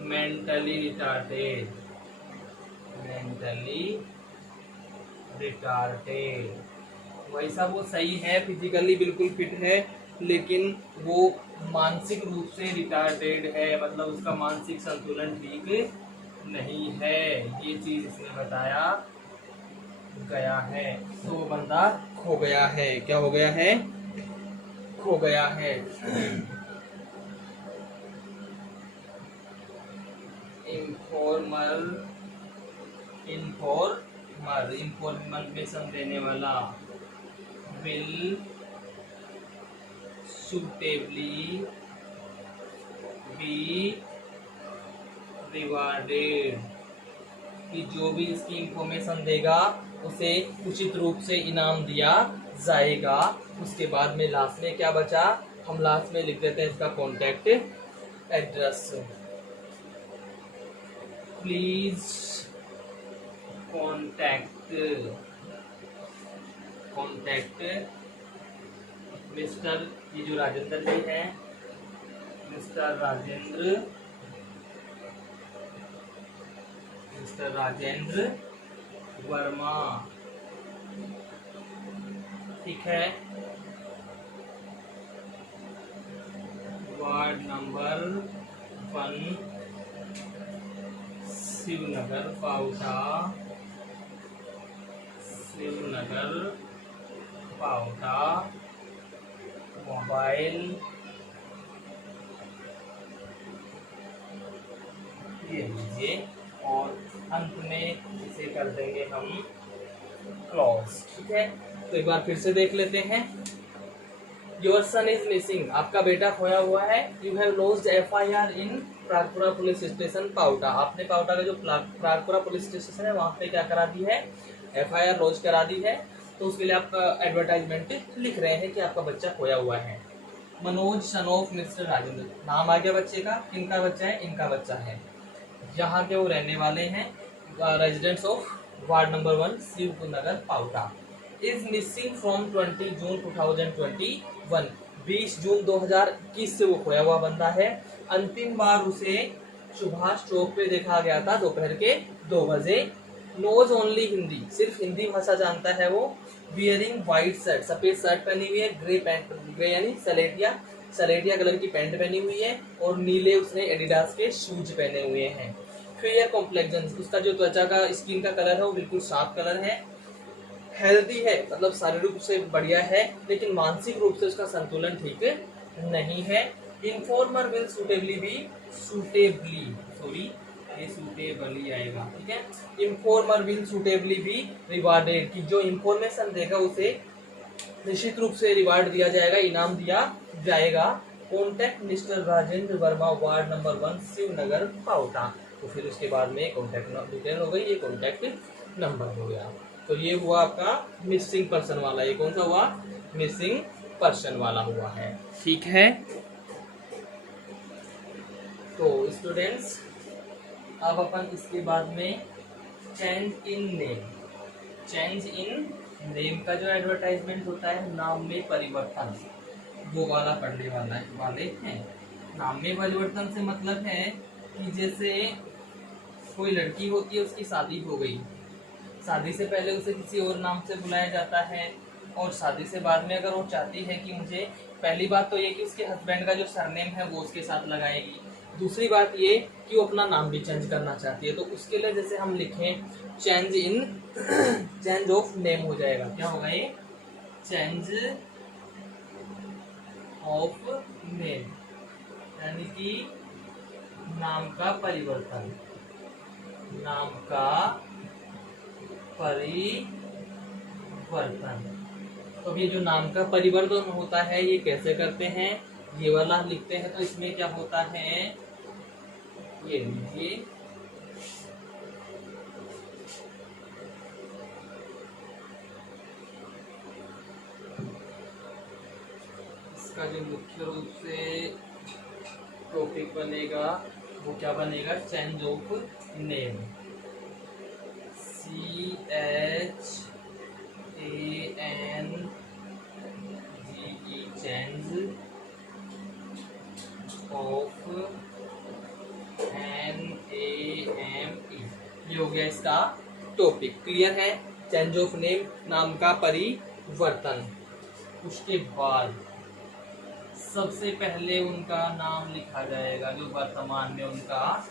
मेंटली रिटार्टेड वैसा वो सही है, फिजिकली बिल्कुल फिट है, लेकिन वो मानसिक रूप से रिटार्डेड है, मतलब उसका मानसिक संतुलन ठीक नहीं है, ये चीज इसने बताया गया है। तो वो बंदा खो गया है। क्या हो गया है? खो गया है। इनफॉर्मल इंफॉर्मेशन देने वाला विल suitably be rewarded, कि जो भी इसकी इंफॉर्मेशन देगा उसे उचित रूप से इनाम दिया जाएगा। उसके बाद में लास्ट में क्या बचा, हम लास्ट में लिख देते हैं इसका contact address. Please contact mister, ये जो राजेंद्र जी हैं, मिस्टर राजेंद्र वर्मा, ठीक है, वार्ड नंबर 1 शिवनगर पाउटा, मोबाइल ये लीजिए, और अंत में इसे कर देंगे हम क्लोज, ठीक है। तो एक बार फिर से देख लेते हैं। योर सन इज मिसिंग, आपका बेटा खोया हुआ है। You have lodged FIR in Pragpura police station Paonta, आपने पाउटा का जो प्रागपुरा पुलिस स्टेशन है वहां पे क्या करा दी है, FIR लॉज करा दी है। तो उसके लिए आप एडवर्टाइजमेंट लिख रहे हैं कि आपका बच्चा खोया हुआ है। Manoj son of mister Rajendra, नाम आ गया बच्चे का, किनका बच्चा है, इनका बच्चा है। यहाँ के वो रहने वाले हैं, residents of ward number 1 Shivnagar Paonta. Is missing from 20 जून 2021, 20 जून 2021 से वो खोया हुआ बंदा है। अंतिम बार उसे सुभाष चौक पे देखा गया था दोपहर के 2 बजे। नोज ओनली हिंदी, सिर्फ हिंदी भाषा जानता है वो। वियरिंग व्हाइट शर्ट, सफेद शर्ट पहनी हुई है, ग्रे पैंट, ग्रे यानी सलेटिया कलर की पैंट पहनी हुई है, और नीले उसने एडिडास के शूज पहने हुए हैं। फेयर कॉम्प्लेक्शन, उसका जो त्वचा का स्किन का कलर है वो बिल्कुल साफ कलर है। हेल्दी है, मतलब शारीरिक रूप से बढ़िया है, लेकिन मानसिक रूप से उसका संतुलन ठीक नहीं है। इन्फॉर्मर विल सुटेबली आएगा, ठीक है। Informer will suitably B rewarded, कि जो इन्फॉर्मेशन देगा उसे निश्चित रूप से रिवार्ड दिया जाएगा, इनाम दिया जाएगा। Contact mister Rajendra Verma, ward number 1 Shivnagar Paonta. तो फिर उसके बाद में कॉन्टैक्ट डिटेल हो गई, ये कॉन्टैक्ट नंबर हो गया। तो ये हुआ आपका मिसिंग पर्सन वाला। ये कौन सा हुआ, मिसिंग पर्सन वाला हुआ है, ठीक है। तो स्टूडेंट्स, अब अपन इसके बाद में चेंज इन नेम का जो एडवर्टाइजमेंट होता है, नाम में परिवर्तन, वो वाला पढ़ने वाले हैं। नाम में परिवर्तन से मतलब है कि जैसे कोई लड़की होती है, उसकी शादी हो गई, शादी से पहले उसे किसी और नाम से बुलाया जाता है, और शादी से बाद में अगर वो चाहती है कि मुझे, पहली बात तो ये कि उसके हस्बैंड का जो सरनेम है वो उसके साथ लगाएगी। दूसरी बात ये कि वो अपना नाम भी चेंज करना चाहती है, तो उसके लिए जैसे हम लिखें चेंज ऑफ नेम हो जाएगा। क्या होगा ये, चेंज ऑफ नेम, यानी कि नाम का परिवर्तन, नाम का परिवर्तन। तो ये जो नाम का परिवर्तन होता है ये कैसे करते हैं, ये वाला लिखते हैं। तो इसमें क्या होता है, ये लीजिए, इसका जो मुख्य रूप से टॉपिक बनेगा वो क्या बनेगा, change of name, CHANGE, change of NAME, ये हो गया इसका टॉपिक। क्लियर है, चेंज ऑफ नेम, नाम का परिवर्तन। वर्तन। उसके बाद सबसे पहले उनका नाम लिखा जाएगा, जो वर्तमान में उनका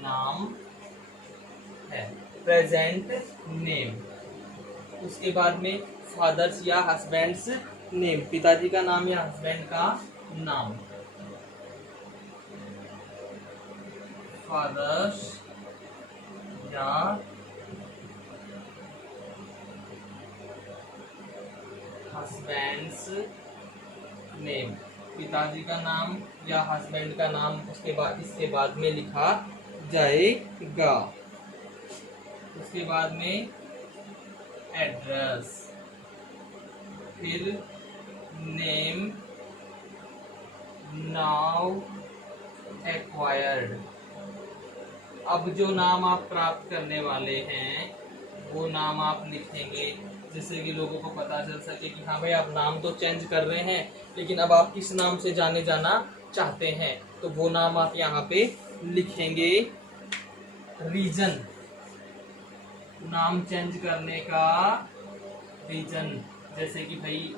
नाम है, प्रेजेंट नेम। उसके बाद में फादर्स या हस्बैंड्स नेम, पिताजी का नाम या हस्बैंड का नाम। फादर्स या हस्बैंड्स नेम, पिताजी का नाम या हस्बैंड का नाम उसके बाद इसके बाद में लिखा जाएगा। उसके बाद में एड्रेस, फिर नेम नाउ एक्वायर्ड। अब जो नाम आप प्राप्त करने वाले हैं वो नाम आप लिखेंगे, जिससे कि लोगों को पता चल सके कि हाँ भाई आप नाम तो चेंज कर रहे हैं, लेकिन अब आप किस नाम से जाने जाना चाहते हैं, तो वो नाम आप यहाँ पे लिखेंगे। रीजन, नाम चेंज करने का रीजन, जैसे कि भाई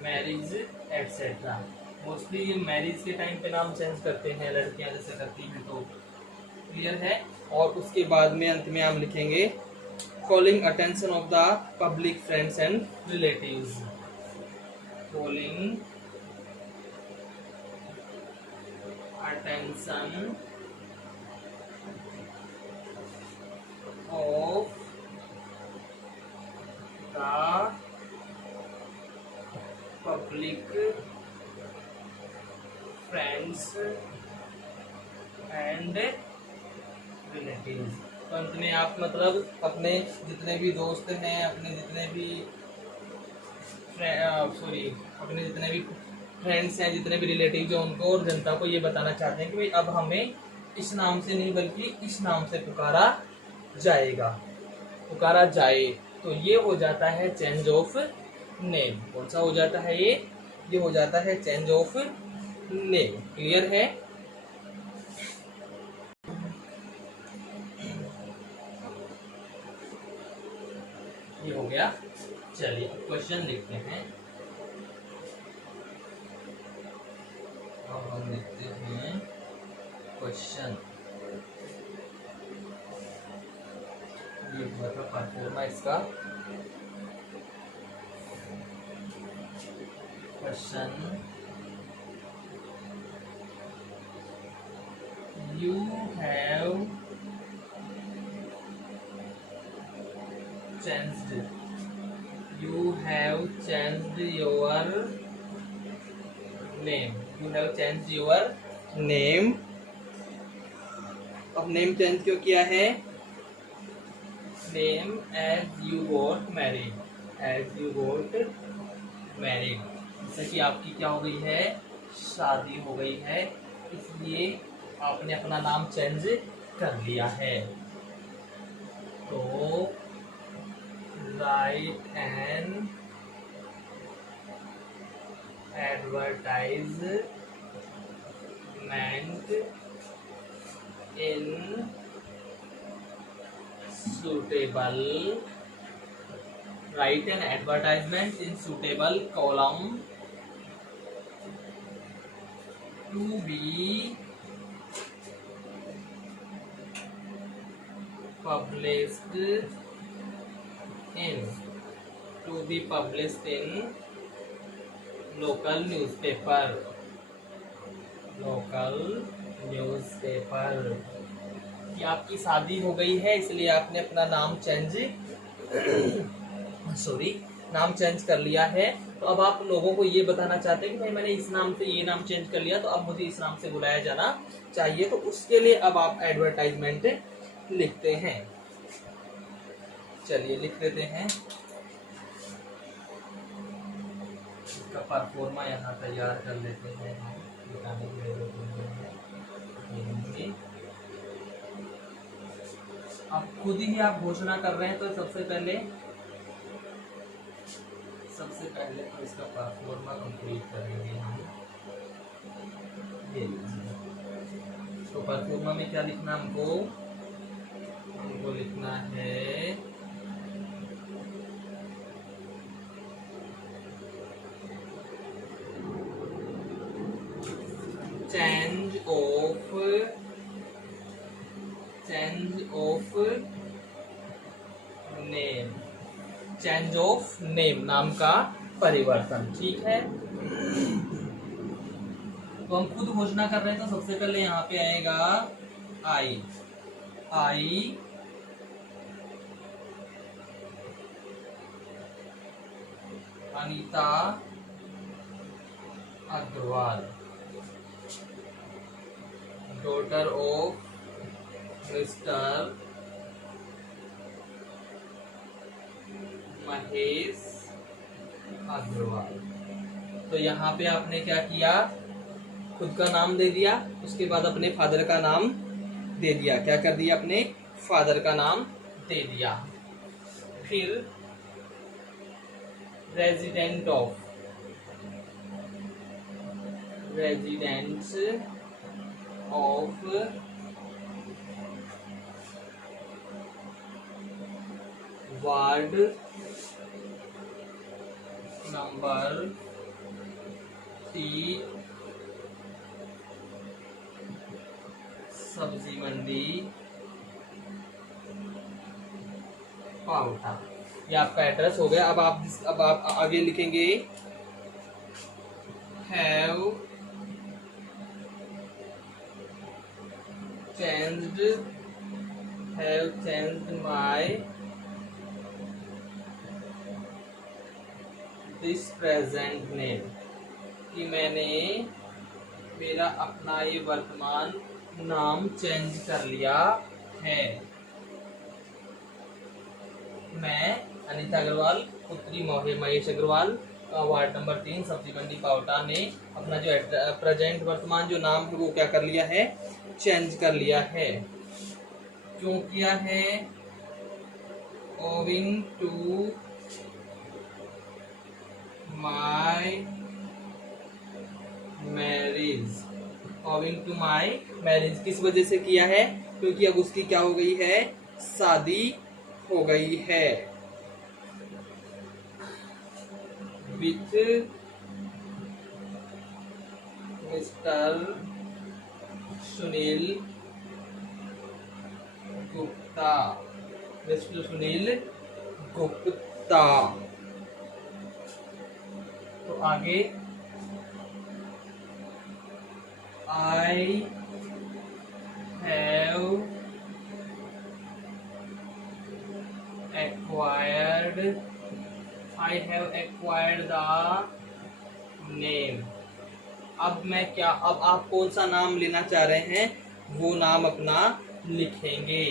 मैरिज एटसेट्रा। मोस्टली मैरिज के टाइम पे नाम चेंज करते हैं लड़कियां, जैसे करती हैं, तो क्लियर है। और उसके बाद में अंत में हम लिखेंगे calling attention of the public friends and relatives. Calling attention of the public friends and relatives। तो अंत में आप मतलब अपने जितने भी दोस्त हैं, अपने जितने भी फ्रेंड्स हैं, जितने भी रिलेटिव हैं, उनको और जनता को ये बताना चाहते हैं कि भाई अब हमें इस नाम से नहीं बल्कि इस नाम से पुकारा जाए। तो ये हो जाता है चेंज ऑफ नेम। कौन सा हो जाता है ये हो जाता है चेंज ऑफ नेम। क्लियर है? ये हो गया। चलिए क्वेश्चन लिखते हैं। अब हम लिखते हैं क्वेश्चन। ये मतलब परफॉर्मा इसका question. You have changed your name। You have changed your name। अब नेम चेंज क्यों किया है? Name as you got married। जैसे कि आपकी क्या हो गई है? शादी हो गई है, इसलिए आपने अपना नाम चेंज कर लिया है। तो write an advertisement in suitable column to be published in local newspaper। कि आपकी शादी हो गई है, इसलिए आपने अपना नाम नाम चेंज कर लिया है। तो अब आप लोगों को ये बताना चाहते हैं कि भाई मैंने इस नाम से ये नाम चेंज कर लिया, तो अब मुझे इस नाम से बुलाया जाना चाहिए। तो उसके लिए अब आप एडवर्टाइजमेंट लिखते हैं। चलिए लिख देते हैं। इसका परफॉर्मा यहाँ तैयार कर लेते हैं। अब खुद ही आप घोषणा कर रहे हैं, तो सबसे पहले तो इसका परफॉर्मा कंप्लीट करेंगे हम। ये तो परफॉर्मा में क्या लिखना हमको लिखना है change of name, change of name, नाम का परिवर्तन। ठीक है, तो हम खुद घोषणा कर रहे हैं, तो सबसे पहले यहाँ पे आएगा I Anita Agarwal, daughter of mister Mahesh Agarwal. तो यहाँ पे आपने क्या किया, खुद का नाम दे दिया, उसके बाद अपने फादर का नाम दे दिया। क्या कर दिया, अपने फादर का नाम दे दिया। फिर रेजिडेंस ऑफ वार्ड नंबर 3 सब्जी मंडी पावटा। ये आपका एड्रेस हो गया। अब आप आगे लिखेंगे have changed my this present name, कि मैंने मेरा अपना ये वर्तमान नाम चेंज कर लिया है। मैं अनीता अग्रवाल पुत्री महेश अग्रवाल, वार्ड नंबर 3 सब्जी मंडी पावटा ने अपना जो प्रेजेंट वर्तमान जो नाम है वो क्या कर लिया है, चेंज कर लिया है। क्यों किया है, owing to my marriage, owing to my marriage किस वजह से किया है, क्योंकि अब उसकी क्या हो गई है, शादी हो गई है with mister Sunil Gupta, mister Sunil Gupta. तो आगे I have acquired the name। अब आप कौन सा नाम लेना चाह रहे हैं, वो नाम अपना लिखेंगे।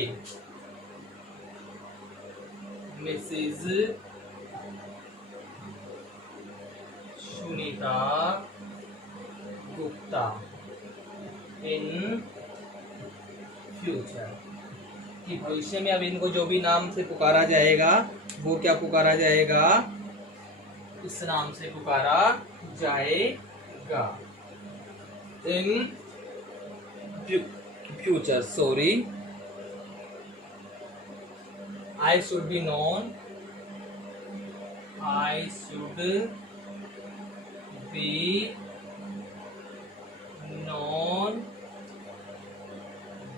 Mrs Sunita Gupta in future, कि भविष्य में अब इनको जो भी नाम से पुकारा जाएगा वो क्या पुकारा जाएगा, इस नाम से पुकारा जाएगा। In future, sorry, I should be known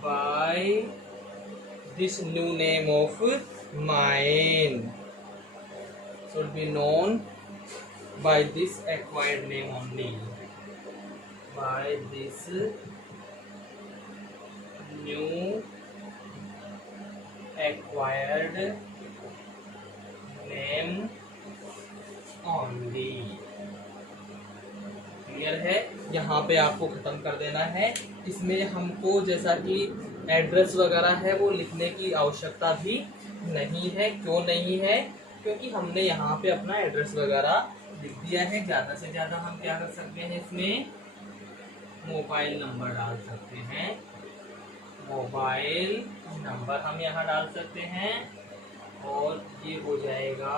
by this new name of mine, should be known by this acquired name only, by this new acquired name only। Clear है, यहाँ पे आपको खत्म कर देना है। इसमें हमको जैसा कि एड्रेस वगैरह है वो लिखने की आवश्यकता भी नहीं है। क्यों नहीं है, क्योंकि हमने यहाँ पे अपना एड्रेस वगैरह लिख दिया है। ज़्यादा से ज़्यादा हम क्या कर सकते हैं, इसमें मोबाइल नंबर डाल सकते हैं, मोबाइल नंबर हम यहाँ डाल सकते हैं और ये हो जाएगा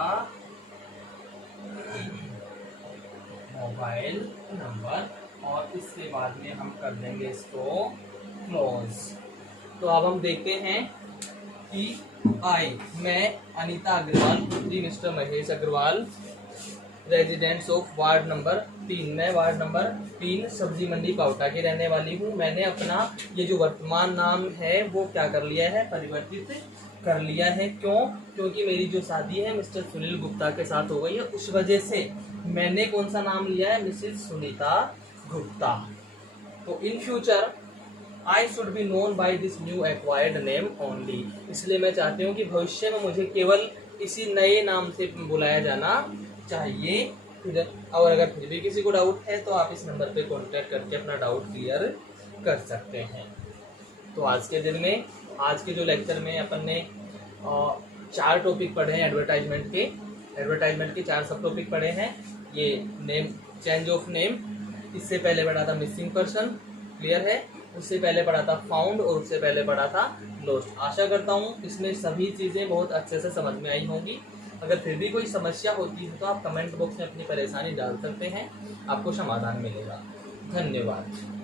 मोबाइल नंबर, और इसके बाद में हम कर देंगे इसको क्लोज। तो अब हम देखते हैं कि मैं अनीता अग्रवाल पुत्री Mr Mahesh Agarwal residents of ward number 3। मैं वार्ड नंबर 3 सब्जी मंडी पाउटा की रहने वाली हूँ। मैंने अपना ये जो वर्तमान नाम है वो क्या कर लिया है, परिवर्तित कर लिया है। क्यों? क्योंकि मेरी जो शादी है मिस्टर सुनील गुप्ता के साथ हो गई है, उस वजह से मैंने कौन सा नाम लिया है, मिसेस सुनीता गुप्ता। तो in future I should be known by this new acquired name only. इसलिए मैं चाहती हूँ कि भविष्य में मुझे केवल इसी नए नाम से बुलाया जाना चाहिए। और अगर फिर भी किसी को डाउट है तो आप इस नंबर पे कांटेक्ट करके अपना डाउट क्लियर कर सकते हैं। तो आज के दिन में, आज के जो लेक्चर में अपन ने 4 टॉपिक पढ़े हैं एडवर्टाइजमेंट के 4 सब टॉपिक पढ़े हैं। ये नेम, चेंज ऑफ नेम, इससे पहले पढ़ा था मिसिंग पर्सन, क्लियर है, उससे पहले पढ़ा था फाउंड और उससे पहले पढ़ा था लॉस्ट। आशा करता हूँ इसमें सभी चीज़ें बहुत अच्छे से समझ में आई होंगी। अगर फिर भी कोई समस्या होती है तो आप कमेंट बॉक्स में अपनी परेशानी डाल सकते हैं, आपको समाधान मिलेगा। धन्यवाद।